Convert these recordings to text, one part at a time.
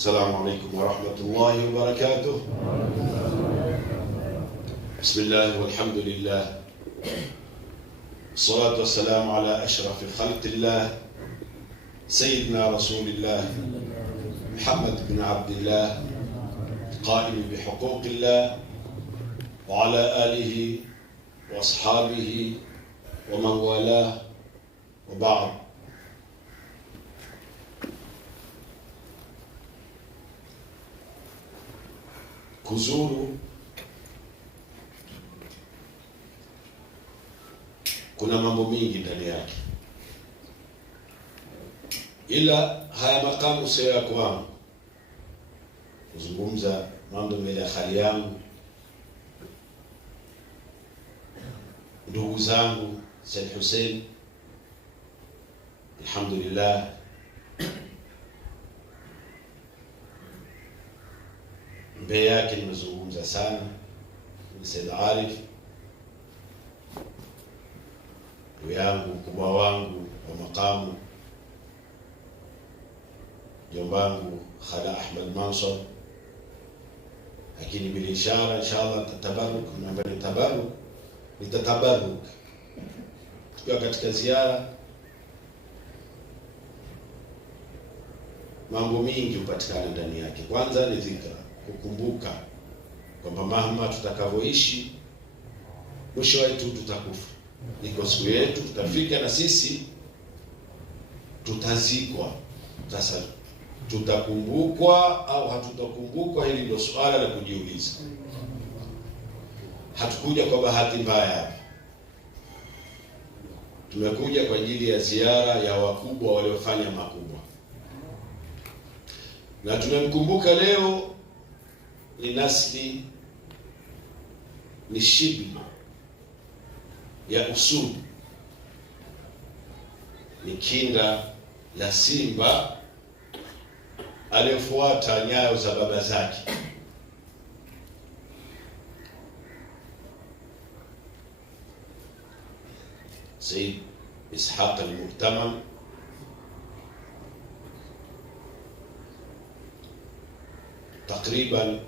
السلام عليكم ورحمة الله وبركاته. بسم الله والحمد لله، الصلاة والسلام على أشرف خلق الله سيدنا رسول الله محمد بن عبد الله قائم بحقوق الله وعلى آله وأصحابه ومن والاه، وبعد. Kuzuru kuna mambo mingi ndani yake, ila haya makamu sio ya kwangu kuzungumza mambo mbele ya hali yangu. Ndugu zangu Said Hussein, alhamdulillah, mbele yake nimezungumza sana. Ni Said Arif, ndugu yangu, mkubwa wangu wa makamu, jombangu Khala Ahmad Mansur. Lakini bila ishara inshallah tatabaruk, nitatabaruk tukiwa katika ziara. Mambo mingi hupatikana ndani yake. Kwanza ni dhikra, kukumbuka kwamba mahama tutakavyoishi, mwisho wetu tutakufa. Iko siku yetu tutafika, na sisi tutazikwa. Sasa tutakumbukwa au hatutakumbukwa? Hili ndio swala la kujiuliza. Hatukuja kwa bahati mbaya hapa, tumekuja kwa ajili ya ziara ya wakubwa waliofanya makubwa, na tunamkumbuka leo. Ni nasli, ni shibli ya usuli, ni kinda la simba aliyofuata nyayo za baba zake. Said Ishaq al-Muhtamam takriban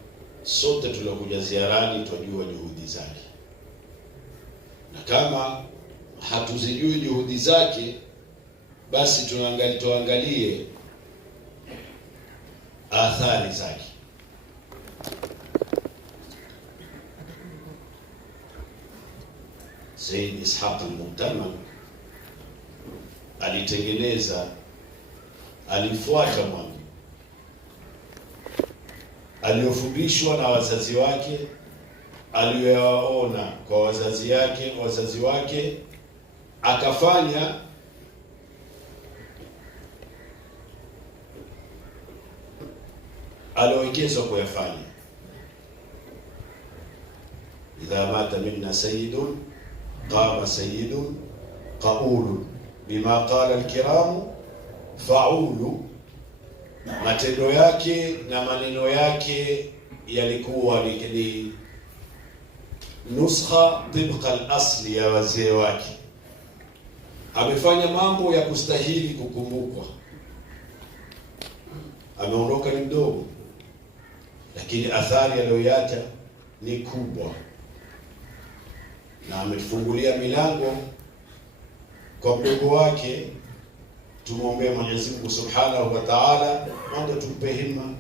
sote tuliokuja ziarani twajua juhudi zake, na kama hatuzijui juhudi zake, basi tuangalie athari zake. Said Ishaq al-Muhtamam alifuata mwanga aliyofundishwa na wazazi wake, aliyoyaona kwa wazazi wake, akafanya aliowekezwa kuyafanya. Idha mata minna sayyidun qama sayyidun qaulu bima qala alkiramu faulu. Matendo yake na maneno yake yalikuwa ni nuskha tibqa al-asli ya wazee wake. Amefanya mambo ya kustahili kukumbukwa. Ameondoka ni mdogo, lakini athari aliyoacha ni kubwa, na amefungulia milango kwa mdogo wake. Tumwombee Mwenyezi Mungu Subhanahu wa Ta'ala, ndio tumpe himma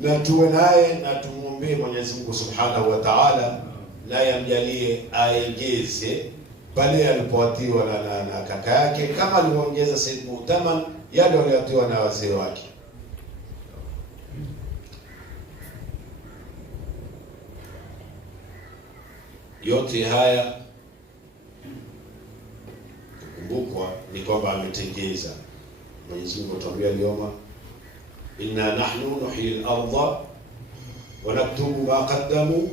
na tuwe naye, na tumwombee Mwenyezi Mungu Subhanahu wa Ta'ala naye amjalie aengeze pale alipoatiwa na kaka yake, kama alivyoongeza Said Muhtamam yale walioatiwa na wazee wake. Yote haya kukumbukwa ni kwamba ametengeza. Mwenyezi Mungu atuambia leo, inna nahnu nuhyi al-ardha wa naktubu ma qaddamu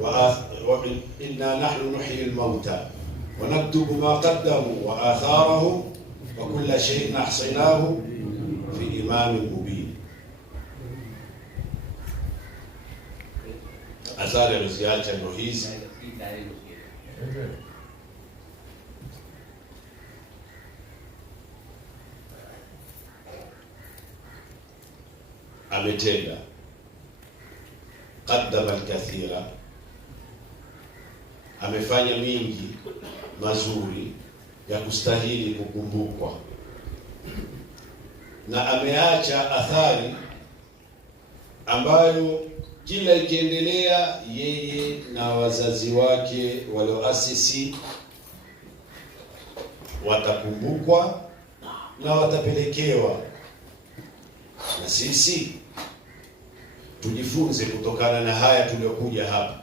wa inna nahnu nuhyi al-mauta wa naktubu ma qaddamu wa atharahum wa kulla shay'in ahsaynahu fi imamin mubin. Athari alizoziacha ndio hizi. ametenda, qaddama alkathira, amefanya mingi mazuri ya kustahili kukumbukwa, na ameacha athari ambayo kila ikiendelea yeye na wazazi wake walioasisi watakumbukwa na watapelekewa. Na sisi tujifunze kutokana na haya tuliokuja hapa,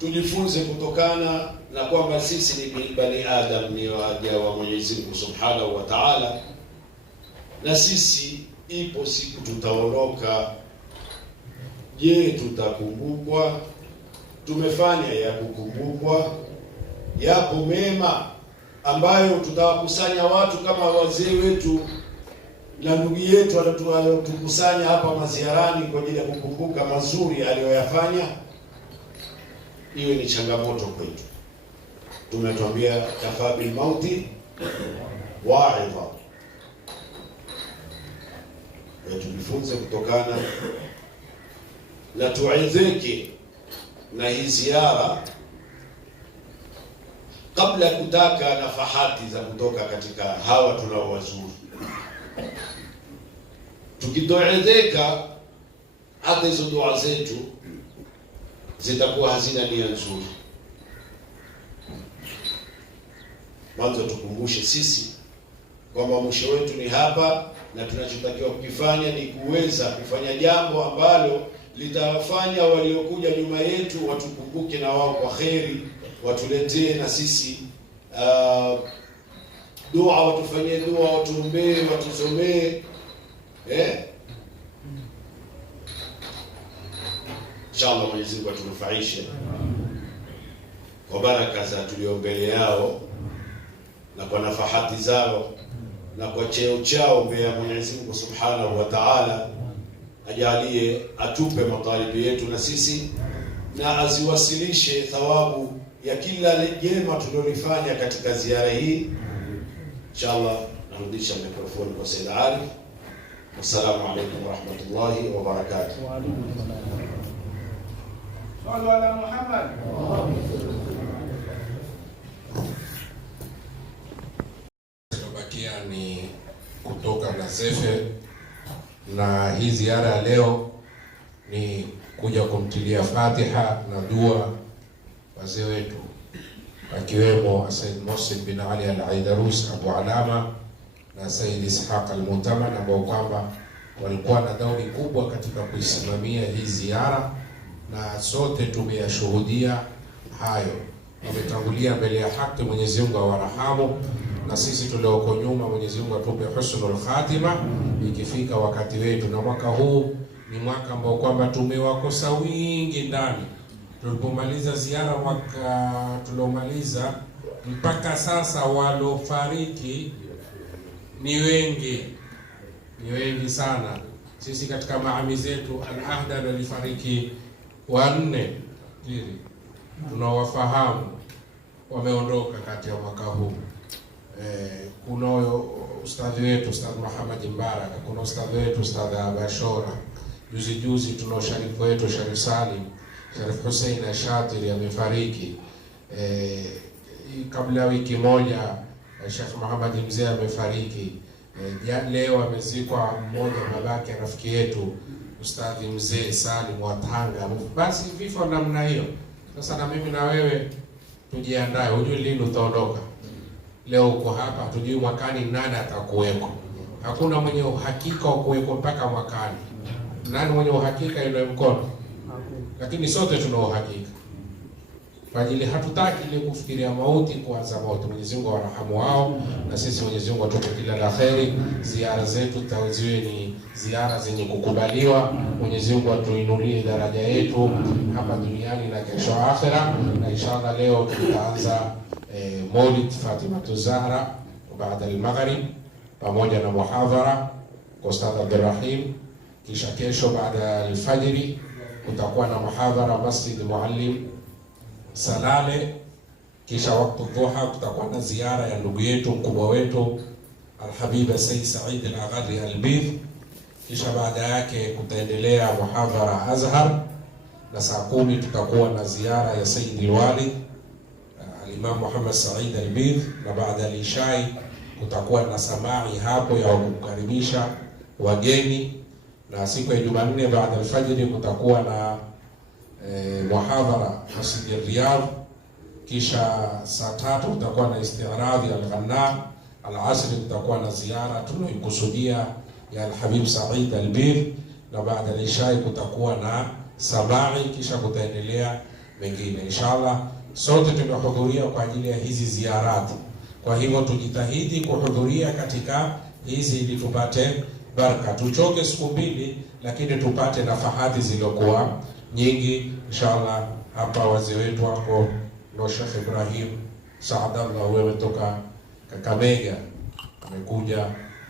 tujifunze kutokana na kwamba sisi ni bani Adam, ni waja wa Mwenyezi Mungu Subhanahu wa Ta'ala, na sisi ipo siku tutaondoka. Je, tutakumbukwa? Tumefanya ya kukumbukwa? Yapo mema ambayo tutawakusanya watu kama wazee wetu na ndugu yetu waliotukusanya hapa maziarani kwa ajili ya kukumbuka mazuri aliyoyafanya? Iwe ni changamoto kwetu. Tumetuambia kafa bil mauti wa'idha. Tujifunze kutokana na tuaidheke na hii ziara kabla ya kutaka nafahati za kutoka katika hawa tunaowazuru. Tukitoedheka, hata hizo dua zetu zitakuwa hazina nia nzuri. Mwanzo tukumbushe sisi kwamba mwisho wetu ni hapa, na tunachotakiwa kukifanya ni kuweza kufanya jambo ambalo litawafanya waliokuja nyuma yetu watukumbuke na wao kwa kheri, watuletee na sisi dua, watufanyie dua, watuombee, watusomee. Inshallah Mwenyezi Mungu atunufaishe kwa baraka za tulio mbele yao na kwa nafahati zao na kwa cheo chao mbele ya Mwenyezi Mungu Subhanahu wa Ta'ala. Ajalie atupe matalibi yetu na sisi, na aziwasilishe thawabu ya kila jema tulilofanya katika ziara hii. Inshallah narudisha mikrofoni kwa Said Arif. Assalamu alaykum wa rahmatullahi wa barakatuh. Wa alaykum assalam. Sallu ala Muhammad. Tubakia ni kutoka Nazefe, na hii ziara ya leo ni kuja kumtilia Fatiha na dua wazee wetu akiwemo Said Mohsin bin Ali al-Aidarus Abu Alama na Said Ishaq al-Mutaman, ambao kwamba walikuwa na dauri kubwa katika kuisimamia hii ziara, na sote tumeyashuhudia hayo. Wametangulia mbele ya haki, Mwenyezi Mungu awarahamu, na sisi tulioko nyuma Mwenyezi Mungu atupe husnul khatima ikifika wakati wetu. Na mwaka huu ni mwaka ambao kwamba tumewakosa wingi ndani. Tulipomaliza ziara mwaka tuliomaliza mpaka sasa walofariki ni wengi sana. Sisi katika maami zetu Al-Ahdan alifariki 4 tunawafahamu wameondoka kati ya mwaka huu. Kuna ustadhi wetu Ustadh Muhammad Mbaraka, kuna ustadhi wetu Ustadh Abashora, juzi tunao sharifu wetu Sharif Salim, Sharif Hussein Ashatiri amefariki. Kabla wiki moja Sheikh Muhammad Mzee amefariki. Leo amezikwa mmoja babake rafiki yetu Ustadhi Mzee Salim wa Tanga. Basi vifo namna hiyo. Sasa na mimi na wewe tujiandae, hujui lini utaondoka. Leo uko hapa, tujui mwakani nani atakuweko. Hakuna mwenye uhakika wa kuweko mpaka mwakani. Nani mwenye uhakika? Ile mkono. Lakini sote tuna uhakika. Kwa ajili hatutaki ile kufikiria mauti, kuanza mauti. Mwenyezi Mungu awarahamu wao, na sisi Mwenyezi Mungu atupe kila la kheri. Ziara zetu tawiziwe ni ziara zenye kukubaliwa. Mwenyezi Mungu atuinulie daraja yetu hapa duniani na kesho akhera. Na inshallah leo tutaanza Maulid Fatima Zahra baada al-maghrib pamoja na muhadhara kwa Ustadh Abdurrahim. Kisha kesho baada al-fajri kutakuwa na muhadhara Masjid Muallim Salale. Kisha wakati dhuha kutakuwa na ziara ya ndugu yetu mkubwa wetu Al-Habiba Sayyid Said Al-Aghari Al-Bidh. kisha baada yake kutaendelea muhadhara Azhar, na saa 10 tutakuwa na ziara ya Sayyid al-Walid al-Imam Muhammad Said al-Bidh, na baada ya ishai kutakuwa na samai hapo ya kukaribisha wageni, na siku ya Jumanne baada ya fajiri kutakuwa na muhadhara Masjid Riyadh, kisha saa 3 kutakuwa na isti'radhi al-Ghanna, al-asri kutakuwa na ziara tunayokusudia ya al-Habib Said al-Bidh, na baada ya ishai kutakuwa na samai, kisha kutaendelea mengine. Inshallah sote tumehudhuria kwa ajili ya hizi ziarati, kwa hivyo tujitahidi kuhudhuria katika hizi ili tupate baraka. Tuchoke siku 2 lakini tupate nafahati zilizokuwa nyingi inshallah. Hapa wazee wetu wako ndio Sheikh Ibrahim Saadallah, wewe toka Kakamega amekuja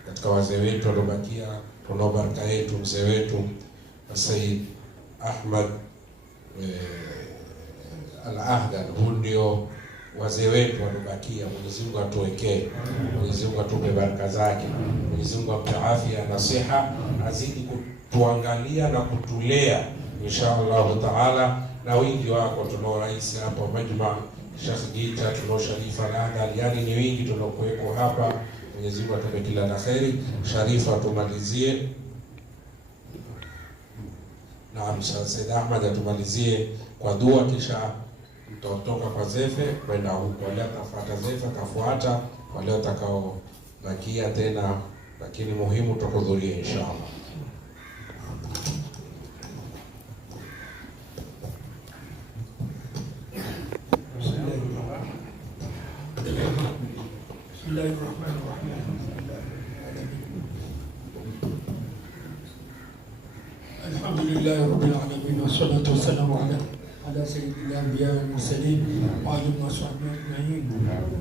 katika wazee wetu waliobakia, tuna baraka yetu mzee wetu Said Ahmad Al-Ahdan. Huu ndio wazee wetu waliobakia. Mwenyezi Mungu atuwekee, Mwenyezi Mungu atupe baraka zake, Mwenyezi Mungu ampe afya na siha, azidi kutuangalia na kutulea inshallah taala. Na wingi wako, tunao rais hapa Majma Sheikh Gita, tunao Sharifa Al-Adal, yani ni wingi tunakuwepo hapa. Mwenyezi Mungu atupe kila la kheri. Sharifa tumalizie. Naam, Said Ahmad atumalizie kwa dua, kisha mtotoka kwa Zefe kwenda huko. Wale atafuata Zefe atafuata, wale watakao bakia tena, lakini muhimu tuhudhurie inshallah. Alhamdulillah rabbil alamin, wassalatu wassalamu ala sayyidil anbiya wal mursalin wa alihi wa sahbihi ajma'in.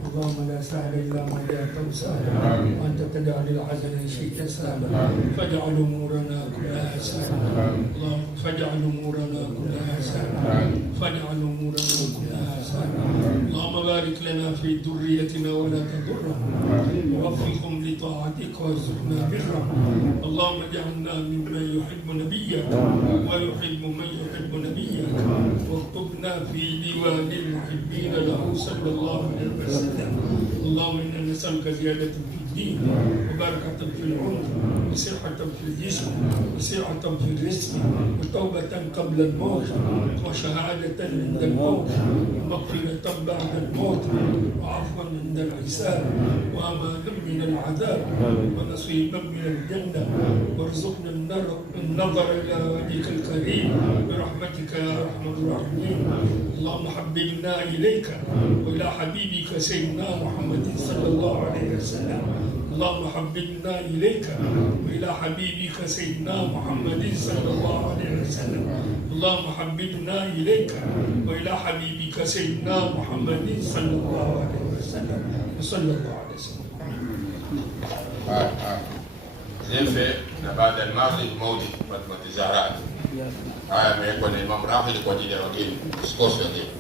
Allahumma la sahla illa ma ja'altahu sahla wa anta taj'alul hazana shi'ta sahla faj'al umurana kullaha sahla. Allahumma faj'al umurana kullaha sahla faj'al umurana kullaha sahla. Allahumma barik lana fi dhurriyyatina wa la tadurrna ووفقهم لطاعتك وارزقنا برهم. اللهم اجعلنا ممن يحب نبيك ويحب من يحب نبيك، واكتبنا في ديوان المحبين له صلى الله عليه وسلم. اللهم انا نسالك زياده في الدين وبركه في العمر وصحه في الجسم وسعه في الرزق وتوبه قبل الموت وشهاده عند الموت ومغفره بعد الموت وعفوا عند الحساب وأمانا من العذاب ونصيبا من الجنة، وارزقنا النظر إلى وجهك الكريم برحمتك يا أرحم الراحمين. اللهم حببنا إليك وإلى حبيبك سيدنا محمد صلى الله عليه وسلم. اللهم حببنا إليك وإلى حبيبك سيدنا محمد صلى الله عليه وسلم. اللهم حببنا إليك وإلى حبيبك سيدنا محمد صلى الله عليه وسلم وصلى الله عليه وسلم. Zefe na baada ya maghrib maulid Fatima Zahra. Haya yamewekwa na Imam Rahil kwa ajili ya wageni. Usikose wageni.